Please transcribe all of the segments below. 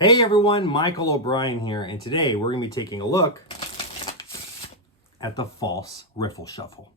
Hey everyone, Michael O'Brien here, and today we're going to be taking a look at the false riffle shuffle.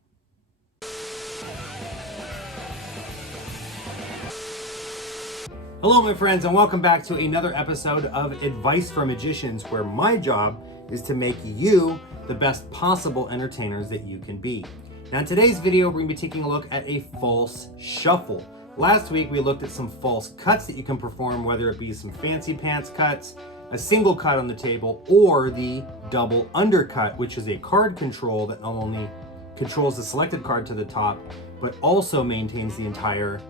Hello my friends, and welcome back to another episode of Advice for Magicians, where my job is to make you the best possible entertainers that you can be. Now in today's video, we're going to be taking a look at a false shuffle. Last week, we looked at some false cuts that you can perform, whether it be some fancy pants cuts, a single cut on the table, or the double undercut, which is a card control that not only controls the selected card to the top, but also maintains the entire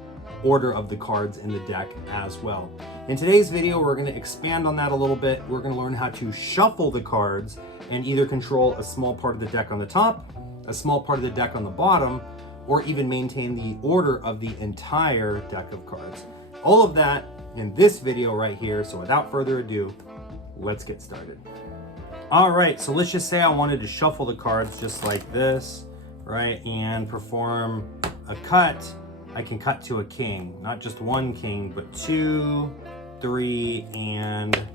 order of the cards in the deck as well. In today's video, we're going to expand on that a little bit. We're going to learn how to shuffle the cards and either control a small part of the deck on the top, a small part of the deck on the bottom, or even maintain the order of the entire deck of cards. All of that in this video right here. So without further ado, let's get started. All right, so let's just say I wanted to shuffle the cards just like this, right? And perform a cut. I can cut to a king, not just one king, but 2, 3, and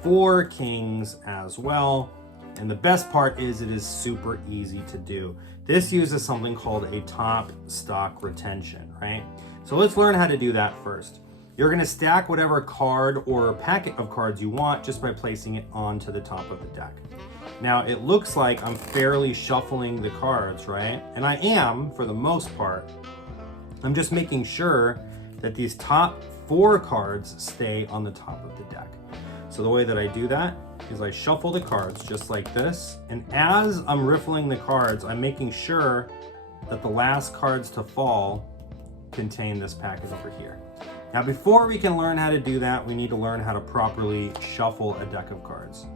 4 kings as well. And the best part is it is super easy to do. This uses something called a top stock retention, right? So let's learn how to do that first. You're gonna stack whatever card or packet of cards you want just by placing it onto the top of the deck. Now it looks like I'm fairly shuffling the cards, right? And I am, for the most part. I'm just making sure that these top 4 cards stay on the top of the deck. So the way that I do that is I shuffle the cards just like this. And as I'm riffling the cards, I'm making sure that the last cards to fall contain this packet over here. Now, before we can learn how to do that, we need to learn how to properly shuffle a deck of cards.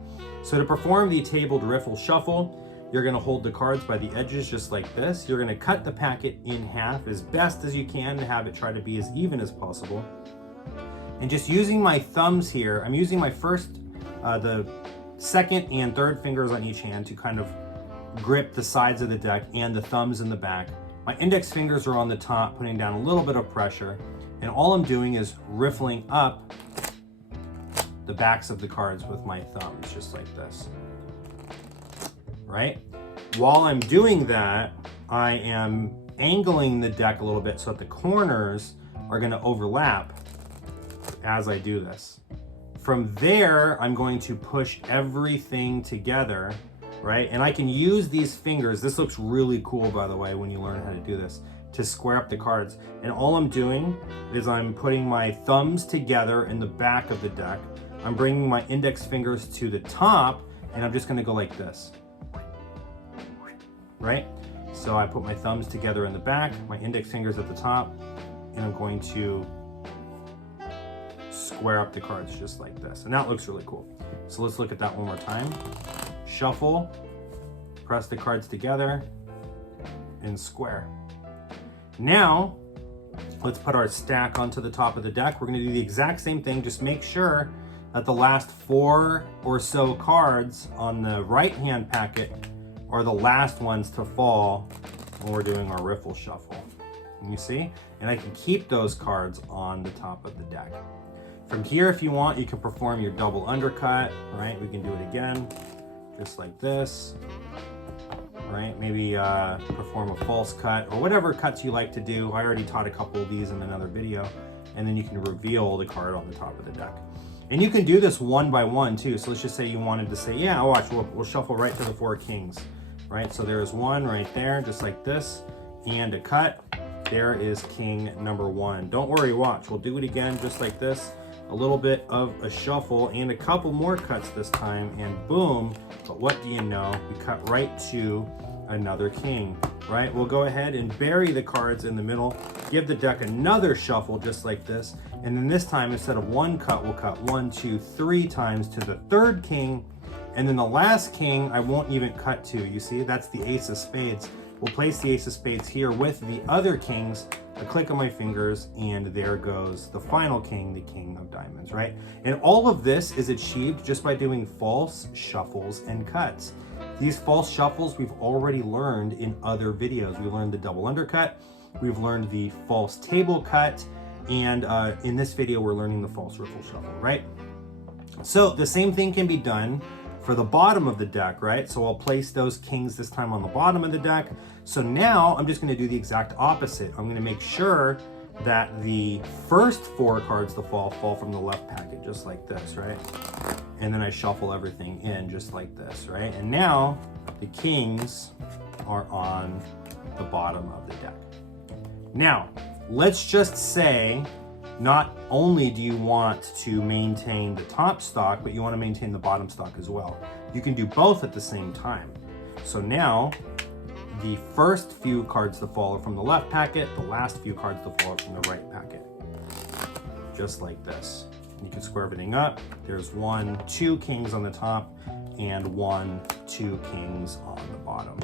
So to perform the tabled riffle shuffle, you're gonna hold the cards by the edges just like this. You're gonna cut the packet in half as best as you can to have it try to be as even as possible. And just using my thumbs here, I'm using my the second and third fingers on each hand to kind of grip the sides of the deck and the thumbs in the back. My index fingers are on the top, putting down a little bit of pressure. And all I'm doing is riffling up the backs of the cards with my thumbs, just like this, right? While I'm doing that, I am angling the deck a little bit so that the corners are gonna overlap as I do this. From there, I'm going to push everything together, right? And I can use these fingers. This looks really cool, by the way, when you learn how to do this, to square up the cards. And all I'm doing is I'm putting my thumbs together in the back of the deck. I'm bringing my index fingers to the top, and I'm just gonna go like this, right? So I put my thumbs together in the back, my index fingers at the top, and I'm going to square up the cards just like this. And that looks really cool. So let's look at that one more time. Shuffle, press the cards together, and square. Now, let's put our stack onto the top of the deck. We're gonna do the exact same thing, just make sure that the last 4 or so cards on the right-hand packet are the last ones to fall when we're doing our riffle shuffle. And you see? And I can keep those cards on the top of the deck. From here, if you want, you can perform your double undercut, right? We can do it again, just like this, right? Maybe perform a false cut or whatever cuts you like to do. I already taught a couple of these in another video, and then you can reveal the card on the top of the deck. And you can do this one by one too. So let's just say you wanted to say, yeah, watch, we'll shuffle right to the 4 kings, right? So there's one right there, just like this, and a cut. There is king number 1. Don't worry, watch, we'll do it again just like this. A little bit of a shuffle and a couple more cuts this time, and boom, but what do you know? We cut right to another king, right? We'll go ahead and bury the cards in the middle, give the deck another shuffle just like this, and then this time, instead of 1 cut, we'll cut 1, 2, 3 times to the 3rd king, and then the last king I won't even cut to. You see, that's the ace of spades. We'll place the ace of spades here with the other kings, a click of my fingers, and there goes the final king, the king of diamonds, right? And all of this is achieved just by doing false shuffles and cuts. These false shuffles we've already learned in other videos. We learned the double undercut, we've learned the false table cut, and in this video we're learning the false riffle shuffle, right? So the same thing can be done for the bottom of the deck, right? So I'll place those kings this time on the bottom of the deck. So now I'm just gonna do the exact opposite. I'm gonna make sure that the first 4 cards to fall from the left packet, just like this, right? And then I shuffle everything in just like this, right? And now the kings are on the bottom of the deck. Now, let's just say not only do you want to maintain the top stock, but you want to maintain the bottom stock as well. You can do both at the same time. So now the first few cards to fall are from the left packet, the last few cards to fall are from the right packet. Just like this. You can square everything up. There's 1, 2 kings on the top and 1, 2 kings on the bottom.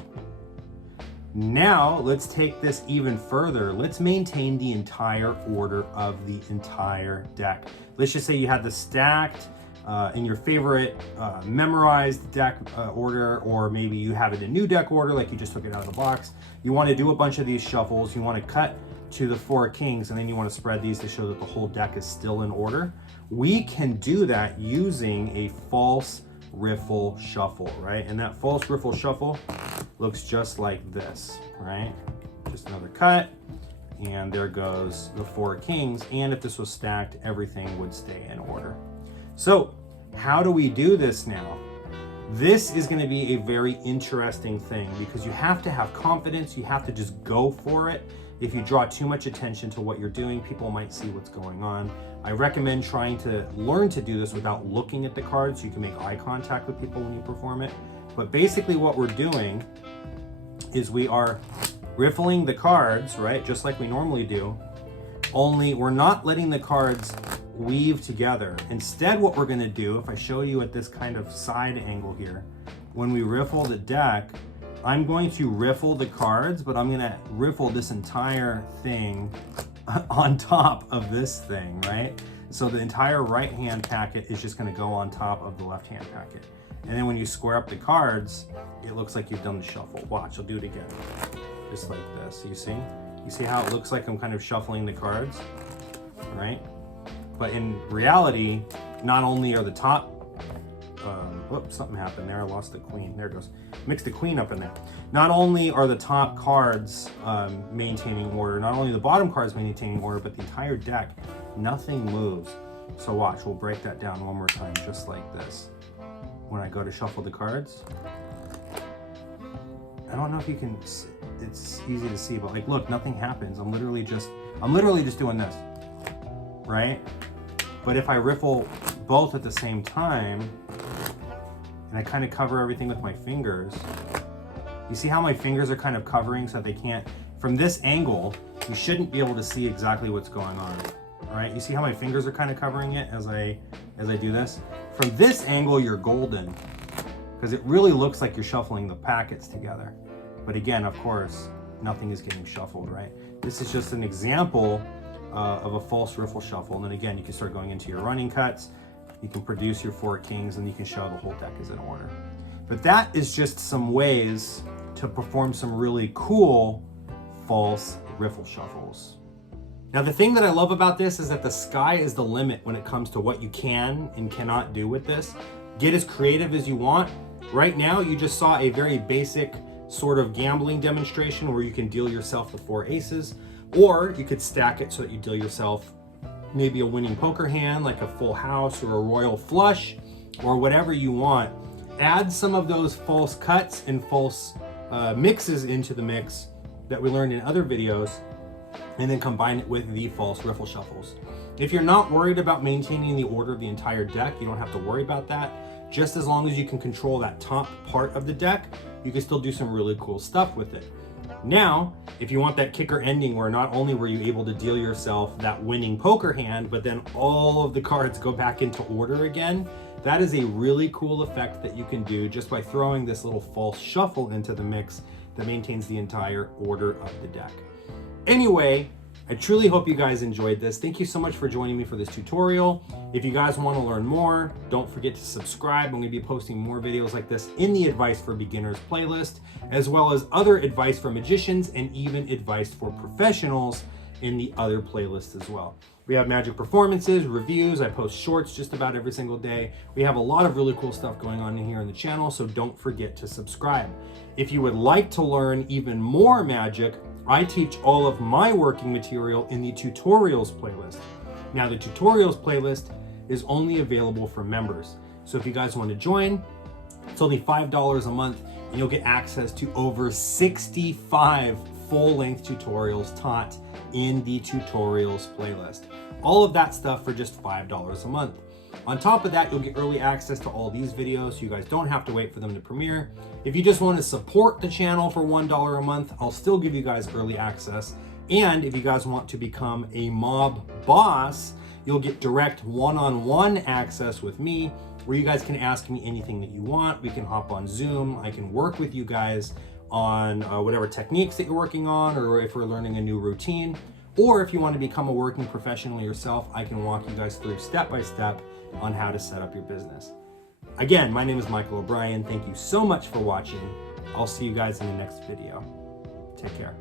Now let's take this even further. Let's maintain the entire order of the entire deck. Let's just say you had the stacked in your favorite memorized deck order, or maybe you have it in new deck order, like you just took it out of the box. You want to do a bunch of these shuffles. You want to cut to the 4 kings, and then you want to spread these to show that the whole deck is still in order. We can do that using a false riffle shuffle, right? And that false riffle shuffle looks just like this, right? Just another cut, and there goes the 4 kings. And if this was stacked, everything would stay in order. So how do we do this now? This is going to be a very interesting thing because you have to have confidence. You have to just go for it. If you draw too much attention to what you're doing, people might see what's going on. I recommend trying to learn to do this without looking at the cards so you can make eye contact with people when you perform it. But basically what we're doing is we are riffling the cards, right? Just like we normally do, only we're not letting the cards weave together. Instead, what we're going to do, if I show you at this kind of side angle here, when we riffle the deck, I'm going to riffle the cards, but I'm going to riffle this entire thing on top of this thing, right? So the entire right hand packet is just going to go on top of the left hand packet. And then when you square up the cards, it looks like you've done the shuffle. Watch, I'll do it again. Just like this. You see? You see how it looks like I'm kind of shuffling the cards, right? But in reality, not only are the top, whoops, something happened there. I lost the queen. There it goes. Mixed the queen up in there. Not only are the top cards maintaining order, not only the bottom cards maintaining order, but the entire deck, nothing moves. So watch, we'll break that down one more time, just like this. When I go to shuffle the cards, I don't know if you can, it's easy to see, but like, look, nothing happens. I'm literally just doing this, right? But if I riffle both at the same time, and I kind of cover everything with my fingers, you see how my fingers are kind of covering so that they can't, from this angle, you shouldn't be able to see exactly what's going on, all right? You see how my fingers are kind of covering it as I do this? From this angle, you're golden, because it really looks like you're shuffling the packets together. But again, of course, nothing is getting shuffled, right? This is just an example of a false riffle shuffle. And then again, you can start going into your running cuts. You can produce your 4 kings, and you can show the whole deck is in order. But that is just some ways to perform some really cool false riffle shuffles. Now, the thing that I love about this is that the sky is the limit when it comes to what you can and cannot do with this. Get as creative as you want. Right now, you just saw a very basic sort of gambling demonstration where you can deal yourself the 4 aces, or you could stack it so that you deal yourself maybe a winning poker hand, like a full house or a royal flush, or whatever you want. Add some of those false cuts and false mixes into the mix that we learned in other videos, and then combine it with the false riffle shuffles. If you're not worried about maintaining the order of the entire deck, you don't have to worry about that. Just as long as you can control that top part of the deck, you can still do some really cool stuff with it. Now, if you want that kicker ending where not only were you able to deal yourself that winning poker hand, but then all of the cards go back into order again, that is a really cool effect that you can do just by throwing this little false shuffle into the mix that maintains the entire order of the deck. Anyway, I truly hope you guys enjoyed this. Thank you so much for joining me for this tutorial. If you guys want to learn more, don't forget to subscribe. I'm going to be posting more videos like this in the Advice for Beginners playlist, as well as other advice for magicians and even advice for professionals in the other playlists as well. We have magic performances, reviews. I post shorts just about every single day. We have a lot of really cool stuff going on in here on the channel, so don't forget to subscribe. If you would like to learn even more magic, I teach all of my working material in the tutorials playlist. Now, the tutorials playlist is only available for members. So if you guys want to join, it's only $5 a month, and you'll get access to over 65 full-length tutorials taught in the tutorials playlist. All of that stuff for just $5 a month. On top of that, you'll get early access to all these videos, so you guys don't have to wait for them to premiere. If you just want to support the channel for $1 a month, I'll still give you guys early access. And if you guys want to become a mob boss, you'll get direct one-on-one access with me, where you guys can ask me anything that you want. We can hop on Zoom. I can work with you guys on whatever techniques that you're working on, or if we're learning a new routine, or if you want to become a working professional yourself, I can walk you guys through step by step on how to set up your business. Again, my name is Michael O'Brien. Thank you so much for watching. I'll see you guys in the next video. Take care.